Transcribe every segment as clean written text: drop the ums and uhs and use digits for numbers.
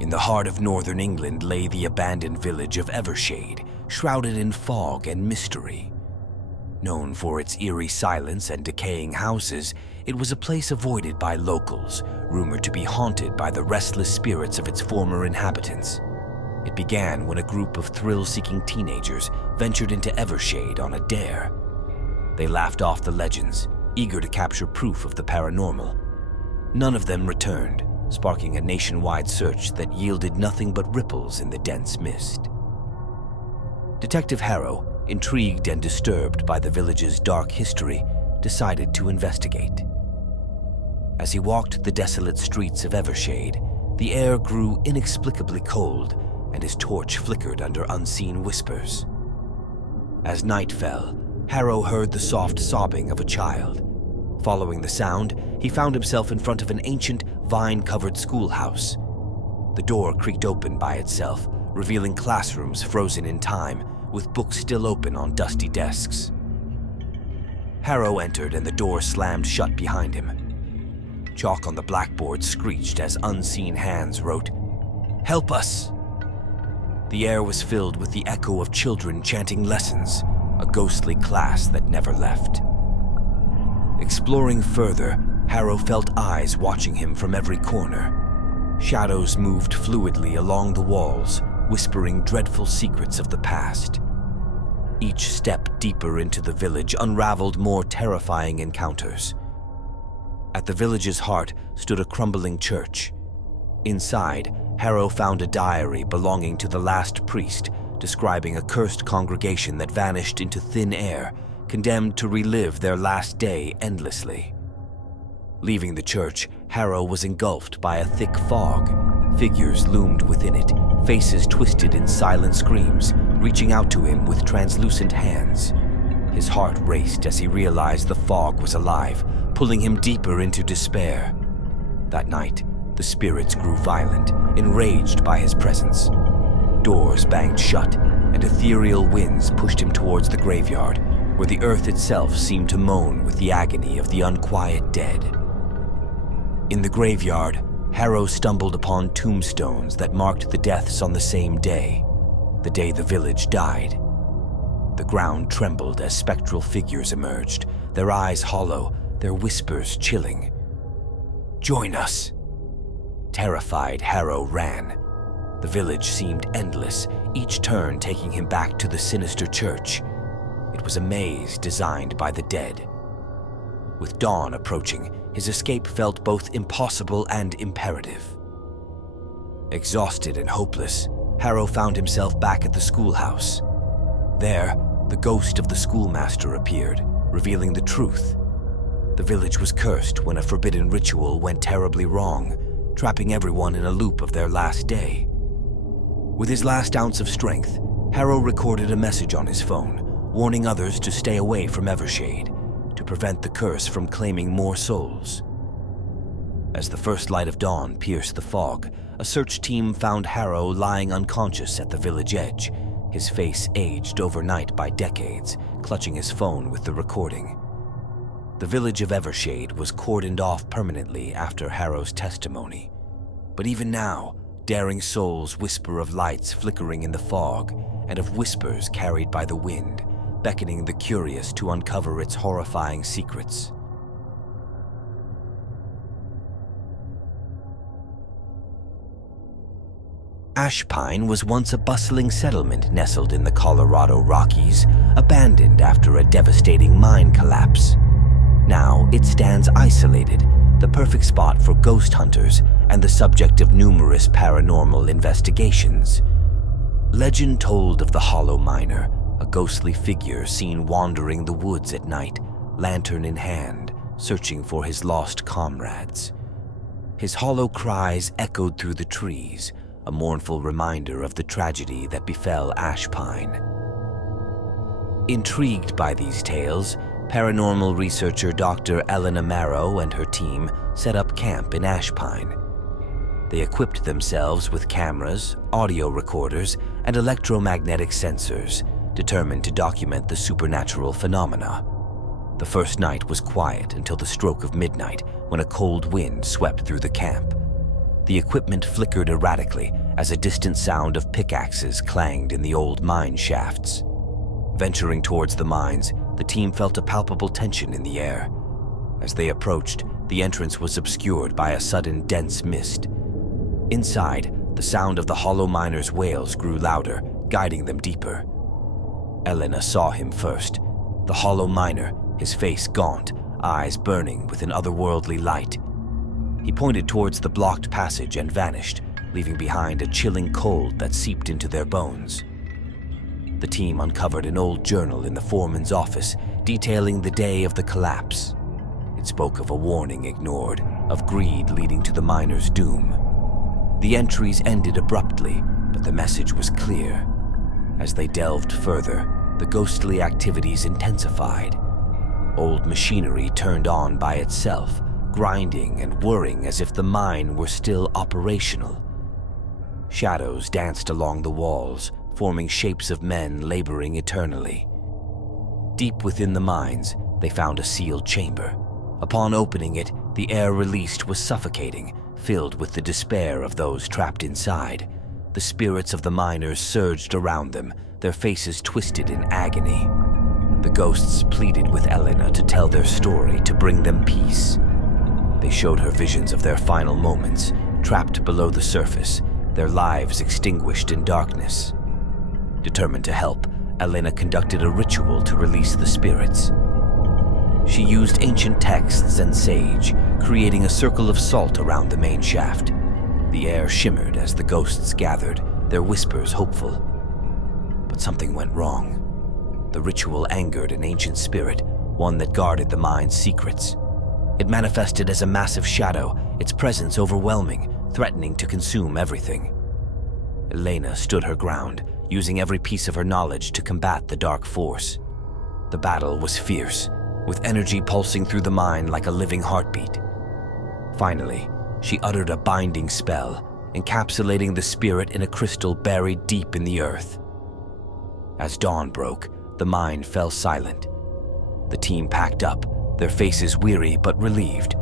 In the heart of northern England lay the abandoned village of Evershade, shrouded in fog and mystery. Known for its eerie silence and decaying houses, it was a place avoided by locals, rumored to be haunted by the restless spirits of its former inhabitants. It began when a group of thrill-seeking teenagers ventured into Evershade on a dare. They laughed off the legends, eager to capture proof of the paranormal. None of them returned, sparking a nationwide search that yielded nothing but ripples in the dense mist. Detective Harrow, intrigued and disturbed by the village's dark history, decided to investigate. As he walked the desolate streets of Evershade, the air grew inexplicably cold and his torch flickered under unseen whispers. As night fell, Harrow heard the soft sobbing of a child. Following the sound, he found himself in front of an ancient, vine-covered schoolhouse. The door creaked open by itself, revealing classrooms frozen in time, with books still open on dusty desks. Harrow entered and the door slammed shut behind him. Chalk on the blackboard screeched as unseen hands wrote, "Help us!" The air was filled with the echo of children chanting lessons, a ghostly class that never left. Exploring further, Harrow felt eyes watching him from every corner. Shadows moved fluidly along the walls, whispering dreadful secrets of the past. Each step deeper into the village unraveled more terrifying encounters. At the village's heart stood a crumbling church. Inside, Harrow found a diary belonging to the last priest, describing a cursed congregation that vanished into thin air, condemned to relive their last day endlessly. Leaving the church, Harrow was engulfed by a thick fog. Figures loomed within it, faces twisted in silent screams, reaching out to him with translucent hands. His heart raced as he realized the fog was alive, pulling him deeper into despair. That night, the spirits grew violent, enraged by his presence. Doors banged shut, and ethereal winds pushed him towards the graveyard, where the earth itself seemed to moan with the agony of the unquiet dead. In the graveyard, Harrow stumbled upon tombstones that marked the deaths on the same day, the day the village died. The ground trembled as spectral figures emerged, their eyes hollow, their whispers chilling. "Join us!" Terrified, Harrow ran. The village seemed endless, each turn taking him back to the sinister church. It was a maze designed by the dead. With dawn approaching, his escape felt both impossible and imperative. Exhausted and hopeless, Harrow found himself back at the schoolhouse. There, the ghost of the schoolmaster appeared, revealing the truth. The village was cursed when a forbidden ritual went terribly wrong, trapping everyone in a loop of their last day. With his last ounce of strength, Harrow recorded a message on his phone, warning others to stay away from Evershade, to prevent the curse from claiming more souls. As the first light of dawn pierced the fog, a search team found Harrow lying unconscious at the village edge, his face aged overnight by decades, clutching his phone with the recording. The village of Evershade was cordoned off permanently after Harrow's testimony. But even now, daring souls whisper of lights flickering in the fog and of whispers carried by the wind, beckoning the curious to uncover its horrifying secrets. Ashpine was once a bustling settlement nestled in the Colorado Rockies, abandoned after a devastating mine collapse. Now it stands isolated, the perfect spot for ghost hunters and the subject of numerous paranormal investigations. Legend told of the Hollow Miner, a ghostly figure seen wandering the woods at night, lantern in hand, searching for his lost comrades. His hollow cries echoed through the trees, a mournful reminder of the tragedy that befell Ashpine. Intrigued by these tales, paranormal researcher Dr. Elena Marrow and her team set up camp in Ashpine. They equipped themselves with cameras, audio recorders, and electromagnetic sensors, determined to document the supernatural phenomena. The first night was quiet until the stroke of midnight, when a cold wind swept through the camp. The equipment flickered erratically as a distant sound of pickaxes clanged in the old mine shafts. Venturing towards the mines, the team felt a palpable tension in the air. As they approached, the entrance was obscured by a sudden dense mist. Inside, the sound of the hollow miners' wails grew louder, guiding them deeper. Elena saw him first. The hollow miner, his face gaunt, eyes burning with an otherworldly light. He pointed towards the blocked passage and vanished, leaving behind a chilling cold that seeped into their bones. The team uncovered an old journal in the foreman's office detailing the day of the collapse. It spoke of a warning ignored, of greed leading to the miners' doom. The entries ended abruptly, but the message was clear. As they delved further, the ghostly activities intensified. Old machinery turned on by itself, grinding and whirring as if the mine were still operational. Shadows danced along the walls, forming shapes of men laboring eternally. Deep within the mines, they found a sealed chamber. Upon opening it, the air released was suffocating, filled with the despair of those trapped inside. The spirits of the miners surged around them, their faces twisted in agony. The ghosts pleaded with Elena to tell their story, to bring them peace. They showed her visions of their final moments, trapped below the surface, their lives extinguished in darkness. Determined to help, Elena conducted a ritual to release the spirits. She used ancient texts and sage, creating a circle of salt around the main shaft. The air shimmered as the ghosts gathered, their whispers hopeful. But something went wrong. The ritual angered an ancient spirit, one that guarded the mine's secrets. It manifested as a massive shadow, its presence overwhelming, threatening to consume everything. Elena stood her ground, using every piece of her knowledge to combat the dark force. The battle was fierce, with energy pulsing through the mine like a living heartbeat. Finally, she uttered a binding spell, encapsulating the spirit in a crystal buried deep in the earth. As dawn broke, the mine fell silent. The team packed up, their faces weary but relieved.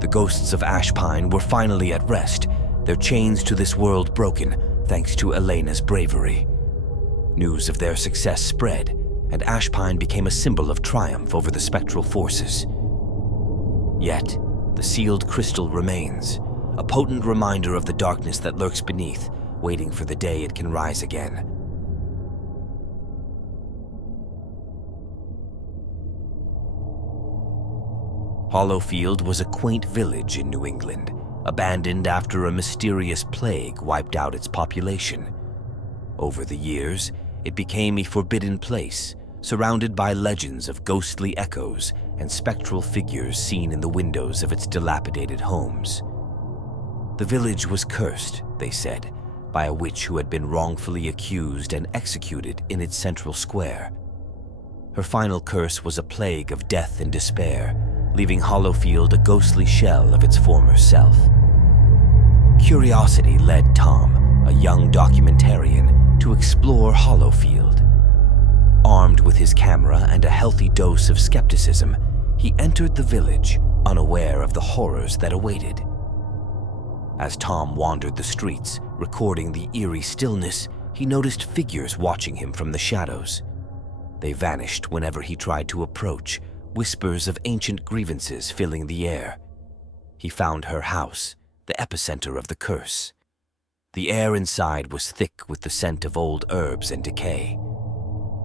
The ghosts of Ashpine were finally at rest, their chains to this world broken thanks to Elena's bravery. News of their success spread, and Ashpine became a symbol of triumph over the spectral forces. Yet, the sealed crystal remains, a potent reminder of the darkness that lurks beneath, waiting for the day it can rise again. Hollowfield was a quaint village in New England, abandoned after a mysterious plague wiped out its population. Over the years, it became a forbidden place, surrounded by legends of ghostly echoes and spectral figures seen in the windows of its dilapidated homes. The village was cursed, they said, by a witch who had been wrongfully accused and executed in its central square. Her final curse was a plague of death and despair, leaving Hollowfield a ghostly shell of its former self. Curiosity led Tom, a young documentarian, to explore Hollowfield. Armed with his camera and a healthy dose of skepticism, he entered the village, unaware of the horrors that awaited. As Tom wandered the streets, recording the eerie stillness, he noticed figures watching him from the shadows. They vanished whenever he tried to approach, whispers of ancient grievances filling the air. He found her house, the epicenter of the curse. The air inside was thick with the scent of old herbs and decay.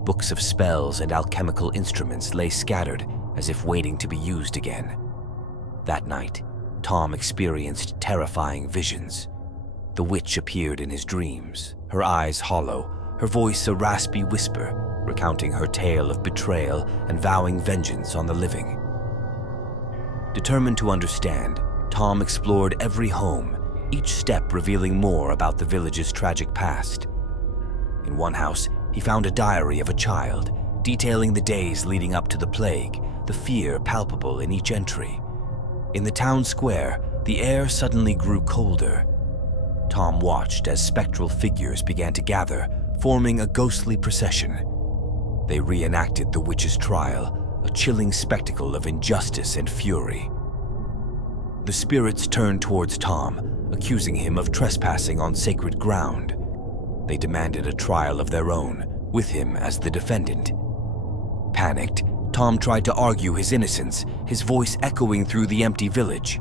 Books of spells and alchemical instruments lay scattered as if waiting to be used again. That night, Tom experienced terrifying visions. The witch appeared in his dreams, her eyes hollow, her voice a raspy whisper, recounting her tale of betrayal and vowing vengeance on the living. Determined to understand, Tom explored every home, each step revealing more about the village's tragic past. In one house, he found a diary of a child, detailing the days leading up to the plague, the fear palpable in each entry. In the town square, the air suddenly grew colder. Tom watched as spectral figures began to gather, forming a ghostly procession. They reenacted the witch's trial, a chilling spectacle of injustice and fury. The spirits turned towards Tom, accusing him of trespassing on sacred ground. They demanded a trial of their own, with him as the defendant. Panicked, Tom tried to argue his innocence, his voice echoing through the empty village.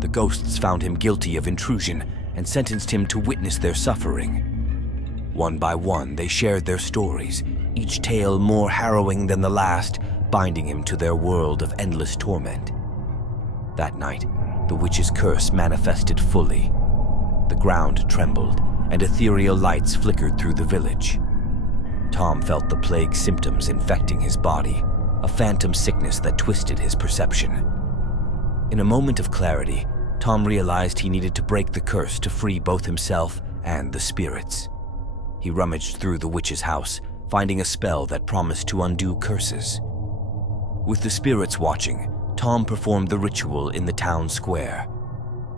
The ghosts found him guilty of intrusion and sentenced him to witness their suffering. One by one, they shared their stories, each tale more harrowing than the last, binding him to their world of endless torment. That night, the witch's curse manifested fully. The ground trembled, and ethereal lights flickered through the village. Tom felt the plague symptoms infecting his body, a phantom sickness that twisted his perception. In a moment of clarity, Tom realized he needed to break the curse to free both himself and the spirits. He rummaged through the witch's house, finding a spell that promised to undo curses. With the spirits watching, Tom performed the ritual in the town square.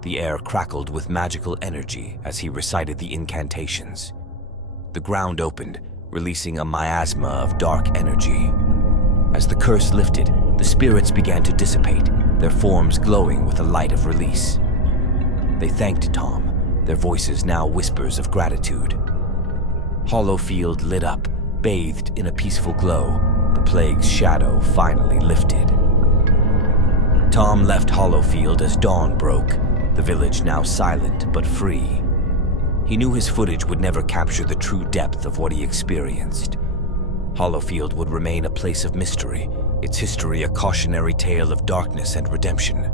The air crackled with magical energy as he recited the incantations. The ground opened, releasing a miasma of dark energy. As the curse lifted, the spirits began to dissipate, their forms glowing with a light of release. They thanked Tom, their voices now whispers of gratitude. Hollowfield lit up, bathed in a peaceful glow, the plague's shadow finally lifted. Tom left Hollowfield as dawn broke, the village now silent but free. He knew his footage would never capture the true depth of what he experienced. Hollowfield would remain a place of mystery, its history a cautionary tale of darkness and redemption.